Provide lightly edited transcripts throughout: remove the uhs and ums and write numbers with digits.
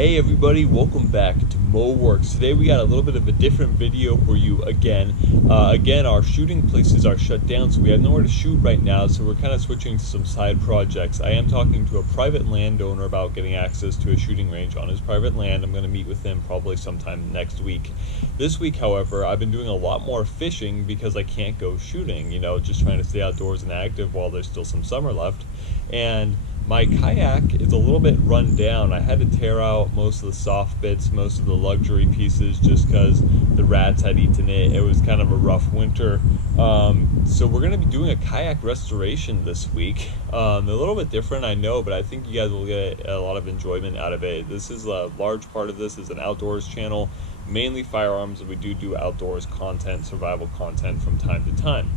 Hey everybody, welcome back to Mo Works. Today we got a little bit of a different video for you again. Again, our shooting places are shut down, so we have nowhere to shoot right now, so we're kind of switching to some side projects. I am talking to a private landowner about getting access to a shooting range on his private land. I'm going to meet with him probably sometime next week. This week, however, I've been doing a lot more fishing because I can't go shooting, just trying to stay outdoors and active while there's still some summer left. And my kayak is a little bit run down. I had to tear out most of the soft bits, most of the luxury pieces, just because the rats had eaten it. It was kind of a rough winter. So we're going to be doing a kayak restoration this week. A little bit different, I know, but I think you guys will get a lot of enjoyment out of it. This is a large part of this is an outdoors channel, mainly firearms, and we do outdoors content, survival content from time to time.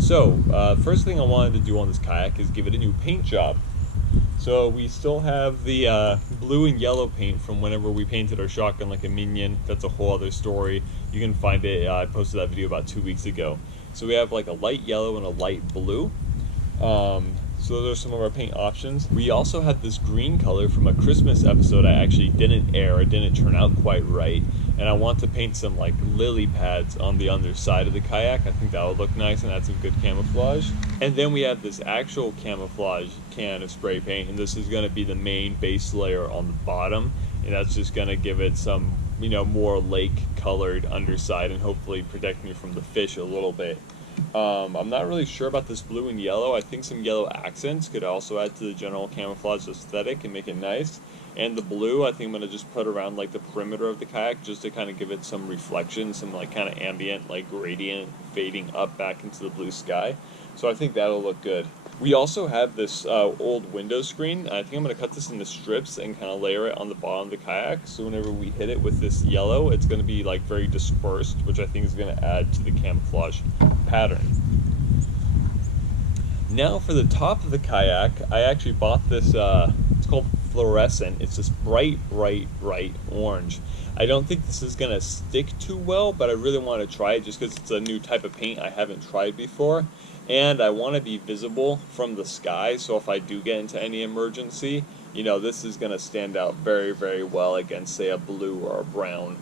So first thing I wanted to do on this kayak is give it a new paint job. So we still have the blue and yellow paint from whenever we painted our shotgun like a minion. That's a whole other story. You can find it. I posted that video about 2 weeks ago. So we have like a light yellow and a light blue. So those are some of our paint options. We also had this green color from a Christmas episode I actually didn't air. It didn't turn out quite right. And I want to paint some like lily pads on the underside of the kayak. I think that would look nice and add some good camouflage. And then we have this actual camouflage can of spray paint, and this is going to be the main base layer on the bottom. And that's just going to give it some, more lake colored underside and hopefully protect me from the fish a little bit. I'm not really sure about this blue and yellow. I think some yellow accents could also add to the general camouflage aesthetic and make it nice. And the blue, I think I'm going to just put around like the perimeter of the kayak just to kind of give it some reflection, some like kind of ambient like gradient fading up back into the blue sky. So I think that'll look good. We also have this old window screen. I think I'm going to cut this into strips and kind of layer it on the bottom of the kayak. So whenever we hit it with this yellow, it's going to be like very dispersed, which I think is going to add to the camouflage pattern. Now for the top of the kayak, I actually bought this, it's called Fluorescent. It's this bright orange. I don't think this is going to stick too well, but I really want to try it just because it's a new type of paint I haven't tried before. And I want to be visible from the sky, so if I do get into any emergency, this is going to stand out very well against, say, a blue or a brown,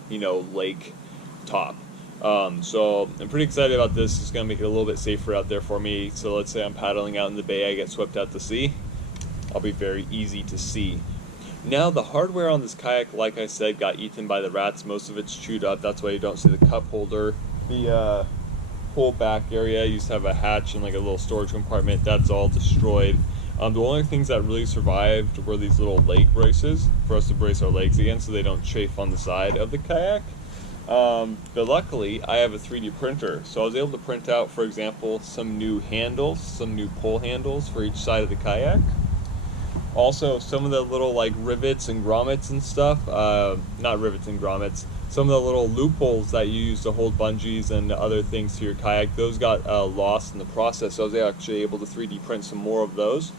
lake top. So I'm pretty excited about this. It's going to make it a little bit safer out there for me. So let's say I'm paddling out in the bay, I get swept out to sea. I'll be very easy to see. Now the hardware on this kayak, like I said, got eaten by the rats. Most of it's chewed up. That's why you don't see the cup holder. The whole back area used to have a hatch and like a little storage compartment. That's all destroyed. The only things that really survived were these little leg braces for us to brace our legs against so they don't chafe on the side of the kayak. But luckily I have a 3D printer, so I was able to print out, for example, some new handles, some new pole handles for each side of the kayak. Also, some of the little like rivets and grommets and stuff, not rivets and grommets, some of the little loopholes that you use to hold bungees and other things to your kayak, those got lost in the process, so I was actually able to 3D print some more of those.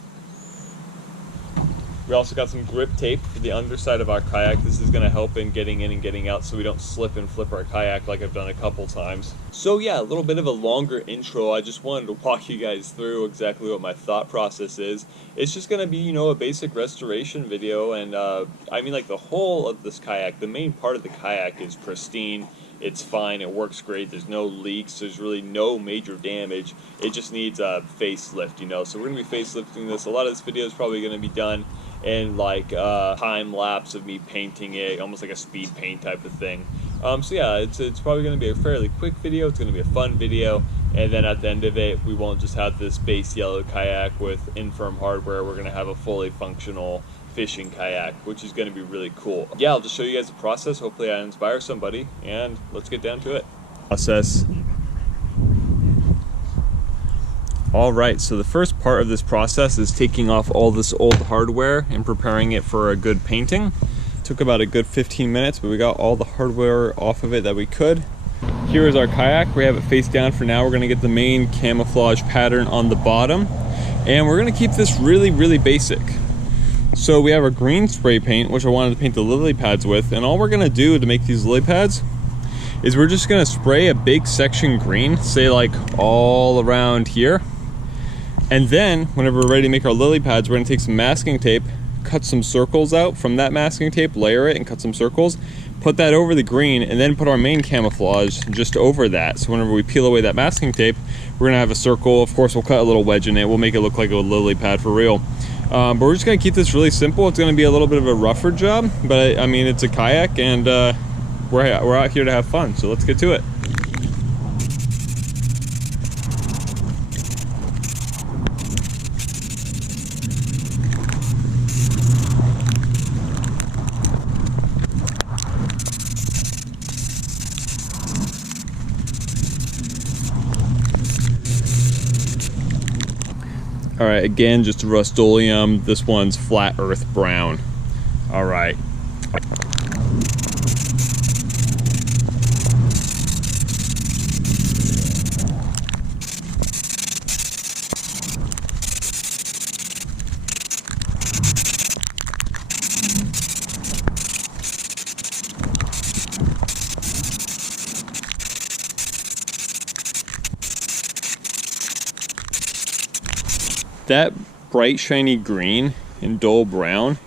We also got some grip tape for the underside of our kayak. This is going to help in getting in and getting out so we don't slip and flip our kayak like I've done a couple times. So yeah, a little bit of a longer intro. I just wanted to walk you guys through exactly what my thought process is. It's just going to be, a basic restoration video, and I mean like the whole of this kayak, the main part of the kayak is pristine. It's fine, it works great, there's no leaks, there's really no major damage. It just needs a facelift, So we're going to be facelifting this. A lot of this video is probably going to be done in like time lapse of me painting it, almost like a speed paint type of thing. So yeah, it's probably going to be a fairly quick video. It's going to be a fun video, and then at the end of it, we won't just have this base yellow kayak with infirm hardware. We're going to have a fully functional fishing kayak, which is going to be really cool. Yeah, I'll just show you guys the process. Hopefully I inspire somebody, and let's get down to it. Alright, so the first part of this process is taking off all this old hardware and preparing it for a good painting. Took about a good 15 minutes, but we got all the hardware off of it that we could. Here is our kayak. We have it face down for now. We're going to get the main camouflage pattern on the bottom, and we're going to keep this really basic. So we have our green spray paint, which I wanted to paint the lily pads with, and all we're going to do to make these lily pads is we're just going to spray a big section green, say like all around here. And then whenever we're ready to make our lily pads, we're going to take some masking tape, cut some circles out from that masking tape, layer it and cut some circles, put that over the green, and then put our main camouflage just over that. So whenever we peel away that masking tape, we're gonna have a circle. Of course, we'll cut a little wedge in it. We'll make it look like a lily pad for real. But we're just gonna keep this really simple. It's gonna be a little bit of a rougher job, but I mean, it's a kayak, and we're out here to have fun. So let's get to it. All right, again, just a Rust-Oleum. This one's Flat Earth Brown. All right. That bright shiny green and dull brown,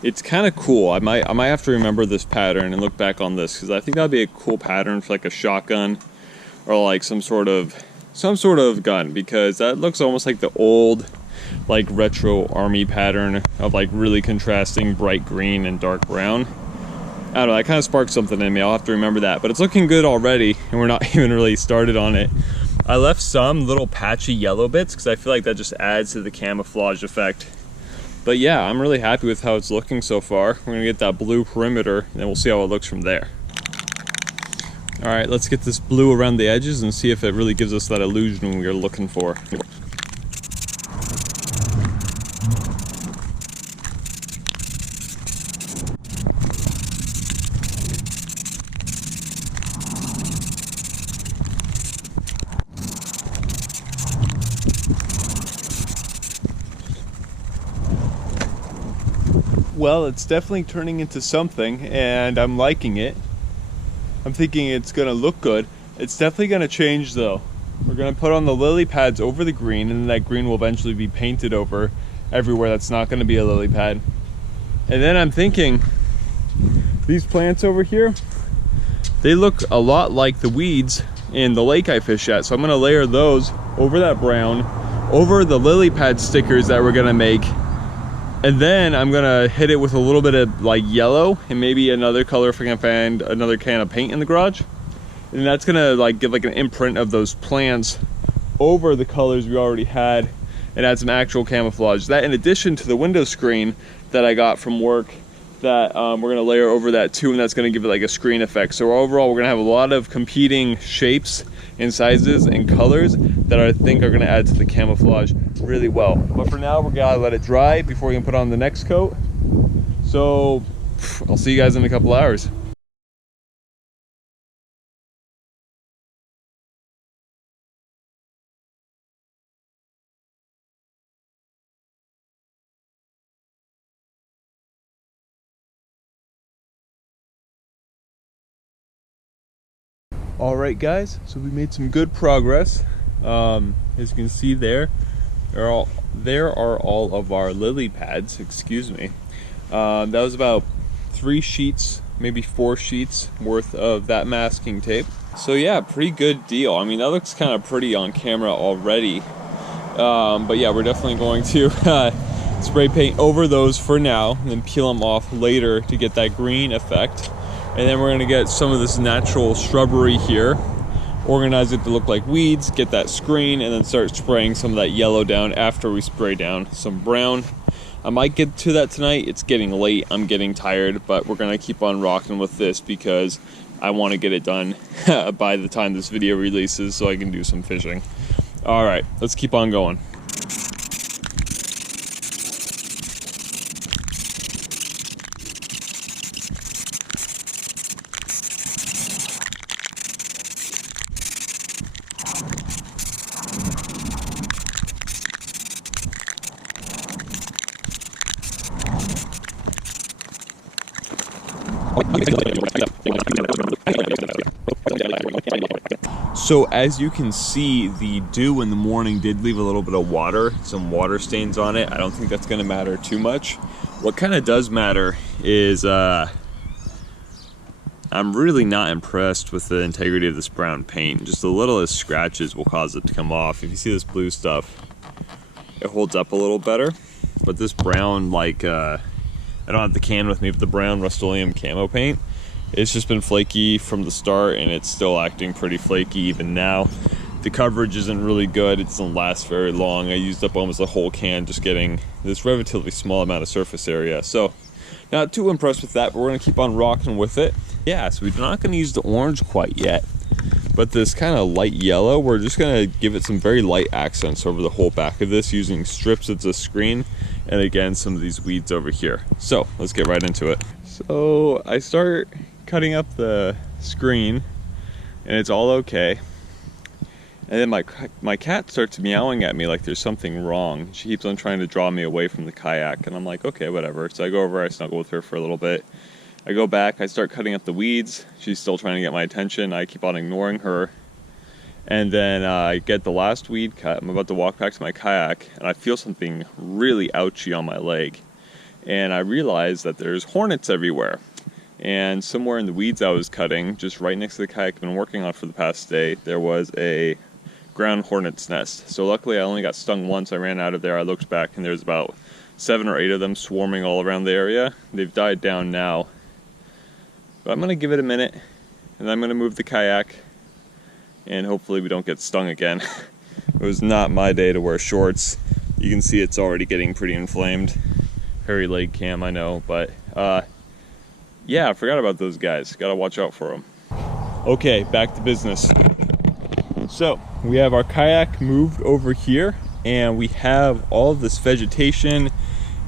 it's kind of cool. I might have to remember this pattern and look back on this, because I think that'd be a cool pattern for like a shotgun or like some sort of gun, because that looks almost like the old like retro army pattern of like really contrasting bright green and dark brown. I don't know, that kind of sparked something in me. I'll have to remember that, but it's looking good already, and we're not even really started on it. I left some little patchy yellow bits because I feel like that just adds to the camouflage effect. But yeah, I'm really happy with how it's looking so far. We're gonna get that blue perimeter, and then we'll see how it looks from there. All right, let's get this blue around the edges and see if it really gives us that illusion we are looking for. Well, it's definitely turning into something, and I'm liking it. I'm thinking it's gonna look good. It's definitely gonna change though. We're gonna put on the lily pads over the green, and then that green will eventually be painted over everywhere that's not gonna be a lily pad. And then I'm thinking, these plants over here, they look a lot like the weeds in the lake I fish at. So I'm gonna layer those over that brown, over the lily pad stickers that we're gonna make. And then I'm gonna hit it with a little bit of like yellow and maybe another color if I can find another can of paint in the garage. And that's gonna like give like an imprint of those plants over the colors we already had and add some actual camouflage. That in addition to the window screen that I got from work that we're gonna layer over that too, and that's gonna give it like a screen effect. So overall, we're gonna have a lot of competing shapes and sizes and colors that I think are gonna add to the camouflage really well. But for now, we're gonna let it dry before we can put on the next coat. So I'll see you guys in a couple hours. All right, guys, so we made some good progress. As you can see there are all of our lily pads, excuse me. That was about 3 sheets, maybe 4 sheets worth of that masking tape. So yeah, pretty good deal. I mean, that looks kind of pretty on camera already. But yeah, we're definitely going to spray paint over those for now and then peel them off later to get that green effect. And then we're gonna get some of this natural shrubbery here, organize it to look like weeds, get that screen, and then start spraying some of that yellow down after we spray down some brown. I might get to that tonight. It's getting late, I'm getting tired, but we're gonna keep on rocking with this because I wanna get it done by the time this video releases so I can do some fishing. All right, let's keep on going. So as you can see, the dew in the morning did leave a little bit of water, some water stains on it. I don't think that's gonna matter too much. What kind of does matter is I'm really not impressed with the integrity of this brown paint. Just the littlest scratches will cause it to come off. If you see this blue stuff, it holds up a little better. But this brown, like, I don't have the can with me, but the brown Rust-Oleum camo paint, it's just been flaky from the start, and it's still acting pretty flaky even now. The coverage isn't really good. It doesn't last very long. I used up almost a whole can just getting this relatively small amount of surface area. So not too impressed with that, but we're gonna keep on rocking with it. Yeah, so we're not gonna use the orange quite yet, but this kind of light yellow, we're just gonna give it some very light accents over the whole back of this using strips as a screen, and again, some of these weeds over here. So let's get right into it. So I start cutting up the screen, and it's all okay. And then my cat starts meowing at me like there's something wrong. She keeps on trying to draw me away from the kayak, and I'm like, okay, whatever. So I go over, I snuggle with her for a little bit. I go back, I start cutting up the weeds. She's still trying to get my attention. I keep on ignoring her. And then I get the last weed cut. I'm about to walk back to my kayak, and I feel something really ouchy on my leg. And I realize that there's hornets everywhere. And somewhere in the weeds I was cutting, just right next to the kayak I've been working on for the past day, there was a ground hornet's nest. So luckily I only got stung once. I ran out of there, I looked back, and there's about 7 or 8 of them swarming all around the area. They've died down now. But I'm gonna give it a minute, and I'm gonna move the kayak, and hopefully we don't get stung again. It was not my day to wear shorts. You can see it's already getting pretty inflamed. Hairy leg cam, I know, but yeah, I forgot about those guys. Gotta watch out for them. Okay, back to business. So we have our kayak moved over here, and we have all of this vegetation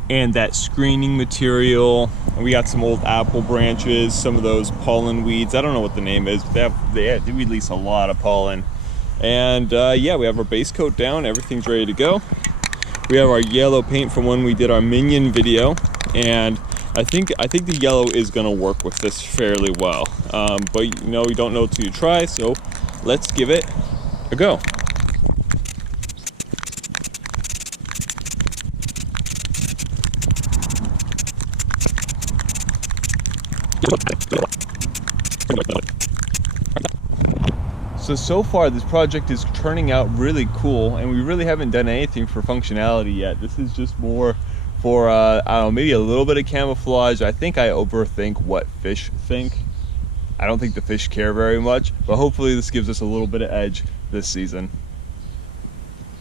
and that screening material. And we got some old apple branches, some of those pollen weeds. I don't know what the name is, but they release a lot of pollen. And yeah, we have our base coat down. Everything's ready to go. We have our yellow paint from when we did our minion video, and I think the yellow is gonna work with this fairly well. But you know, you don't know till you try, so let's give it a go. So far this project is turning out really cool, and we really haven't done anything for functionality yet. This is just more for, I don't know, maybe a little bit of camouflage. I think I overthink what fish think. I don't think the fish care very much, but hopefully this gives us a little bit of edge this season.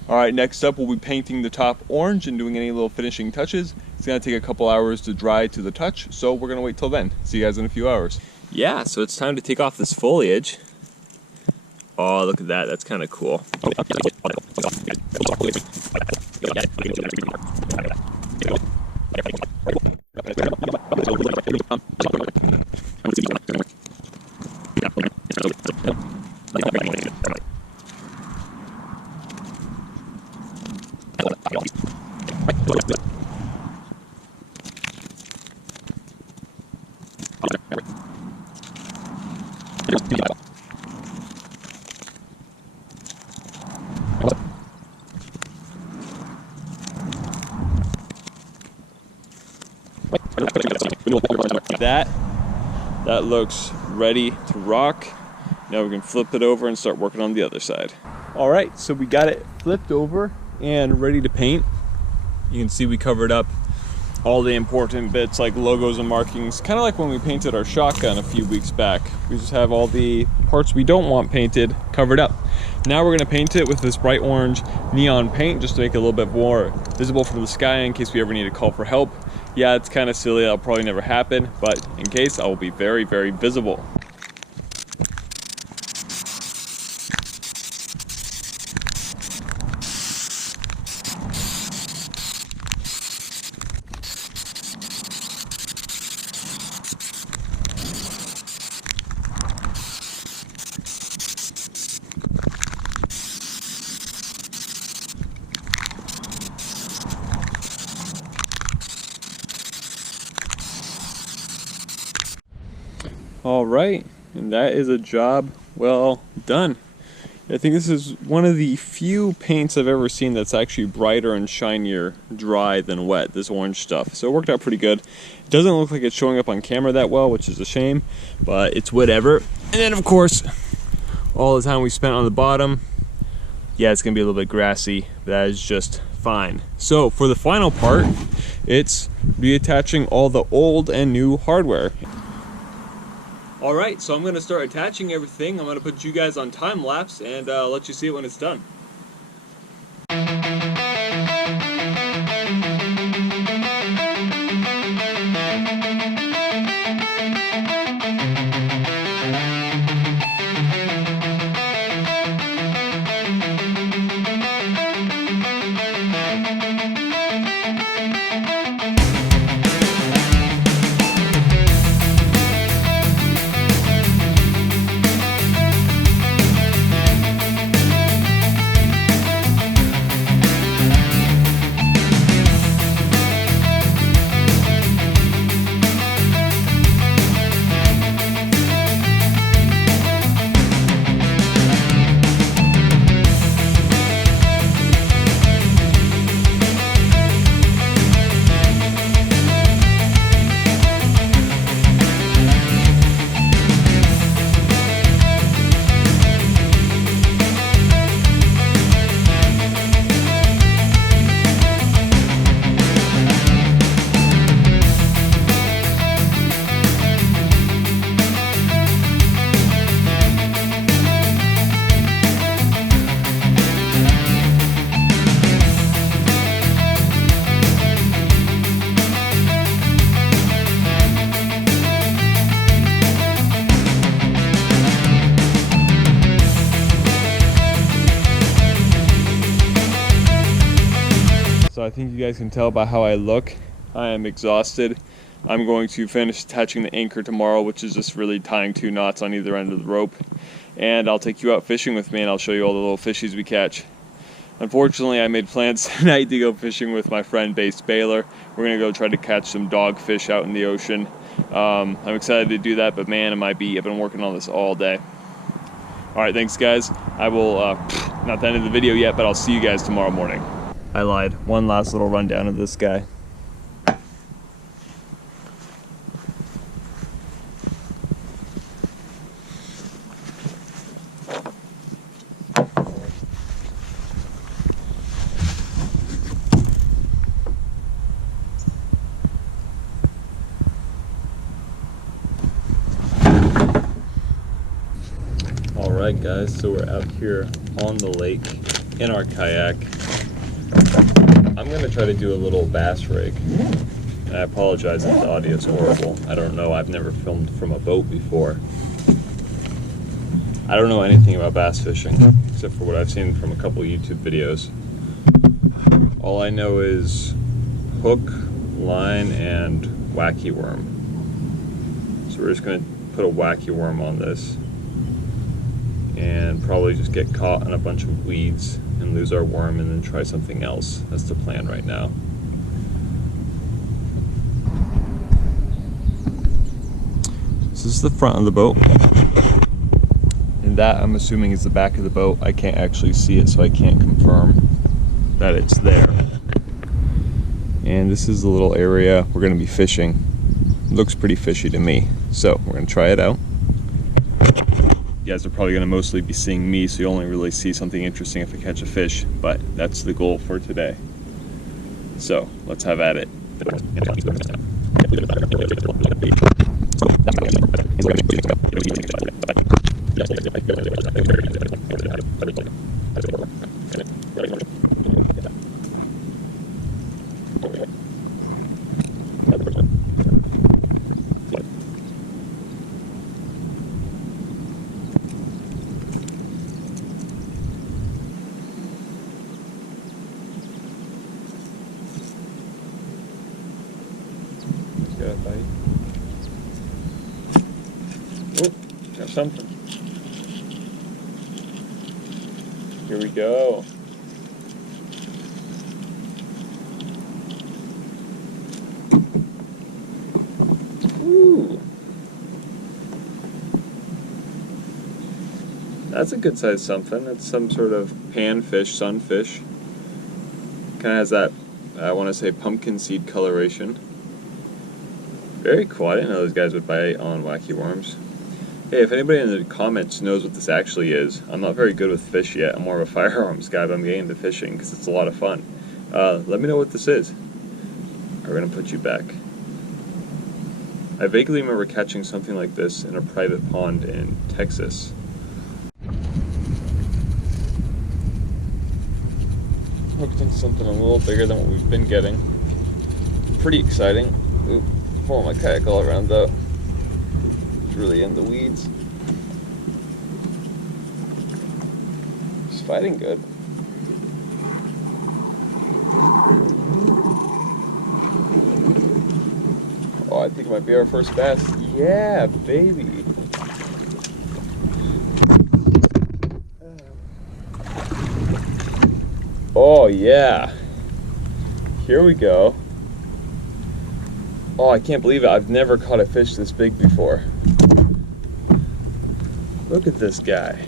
All right, next up we'll be painting the top orange and doing any little finishing touches. It's gonna take a couple hours to dry to the touch, so we're gonna wait till then. See you guys in a few hours. Yeah, so it's time to take off this foliage. Oh, look at that, that's kind of cool. That looks ready to rock. Now we can flip it over and start working on the other side. All right, so we got it flipped over and ready to paint. You can see we covered up all the important bits like logos and markings, kind of like when we painted our shotgun a few weeks back. We just have all the parts we don't want painted covered up. Now we're gonna paint it with this bright orange neon paint just to make it a little bit more visible from the sky in case we ever need to call for help. Yeah, it's kind of silly, that'll probably never happen, but in case, I will be very, very visible. All right, and that is a job well done. I think this is one of the few paints I've ever seen that's actually brighter and shinier dry than wet, this orange stuff. So it worked out pretty good. It doesn't look like it's showing up on camera that well, which is a shame, but it's whatever. And then of course, all the time we spent on the bottom, yeah, it's gonna be a little bit grassy, but that is just fine. So for the final part, it's reattaching all the old and new hardware. All right, so I'm gonna start attaching everything. I'm gonna put you guys on time lapse and let you see it when it's done. So I think you guys can tell by how I look, I am exhausted. I'm going to finish attaching the anchor tomorrow, which is just really tying 2 knots on either end of the rope. And I'll take you out fishing with me and I'll show you all the little fishies we catch. Unfortunately, I made plans tonight to go fishing with my friend Bass Baylor. We're gonna go try to catch some dogfish out in the ocean. I'm excited to do that, but man, I've been working on this all day. All right, thanks guys. I will, not the end of the video yet, but I'll see you guys tomorrow morning. I lied. One last little rundown of this guy. All right, guys, so we're out here on the lake in our kayak. I'm going to try to do a little bass rig. And I apologize if the audio is horrible. I don't know. I've never filmed from a boat before. I don't know anything about bass fishing, except for what I've seen from a couple YouTube videos. All I know is hook, line, and wacky worm. So we're just going to put a wacky worm on this and probably just get caught in a bunch of weeds and lose our worm and then try something else. That's the plan right now. This is the front of the boat. And that, I'm assuming, is the back of the boat. I can't actually see it, so I can't confirm that it's there. And this is the little area we're going to be fishing. It looks pretty fishy to me, so we're going to try it out. You guys are probably going to mostly be seeing me, so you only really see something interesting if I catch a fish, but that's the goal for today. So let's have at it. Got a bite. Oh, got something. Here we go. Ooh. That's a good size something. It's some sort of panfish, sunfish. Kind of has that, I want to say, pumpkin seed coloration. Very cool. I didn't know those guys would bite on wacky worms. Hey, if anybody in the comments knows what this actually is, I'm not very good with fish yet. I'm more of a firearms guy, but I'm getting into fishing because it's a lot of fun. Let me know what this is. We're going to put you back. I vaguely remember catching something like this in a private pond in Texas. Hooked into something a little bigger than what we've been getting. Pretty exciting. Ooh, pulling my kayak all around though. It's really in the weeds. It's fighting good. Oh, I think it might be our first bass. Yeah, baby. Oh, yeah. Here we go. Oh, I can't believe it. I've never caught a fish this big before. Look at this guy.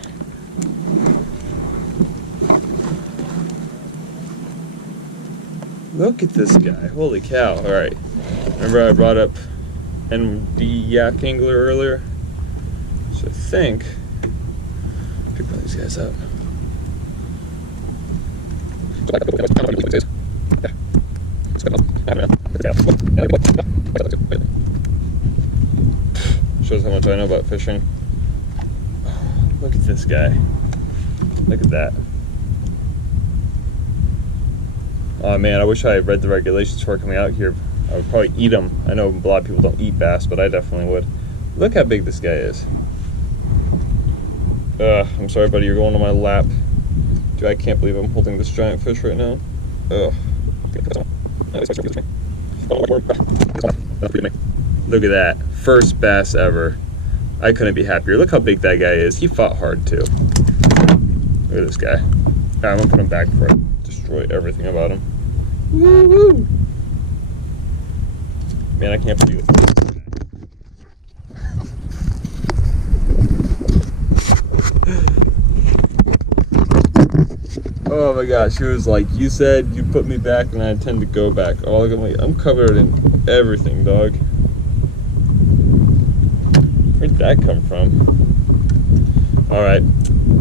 Look at this guy. Holy cow. All right. Remember I brought up ND Yak Angler earlier? So I think pick one of these guys up. Shows how much I know about fishing. Look at this guy. Look at that. Oh man, I wish I had read the regulations before coming out here. I would probably eat them. I know a lot of people don't eat bass, but I definitely would. Look how big this guy is. I'm sorry, buddy, you're going on my lap. Dude, I can't believe I'm holding this giant fish right now. Ugh. Look at that. First bass ever. I couldn't be happier. Look how big that guy is. He fought hard too. Look at this guy. Alright, I'm gonna put him back before I destroy everything about him. Woo-woo! Man, I can't believe it. Oh my gosh, he was like, you said you put me back and I intend to go back. Oh, look at me. I'm covered in everything, dog. Where'd that come from? Alright,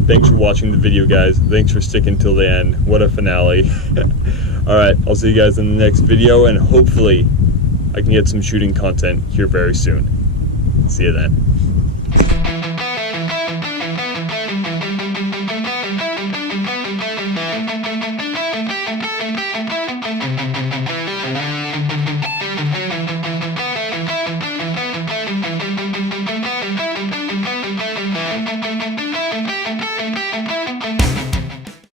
thanks for watching the video, guys. Thanks for sticking till the end. What a finale. Alright, I'll see you guys in the next video, and hopefully I can get some shooting content here very soon. See you then.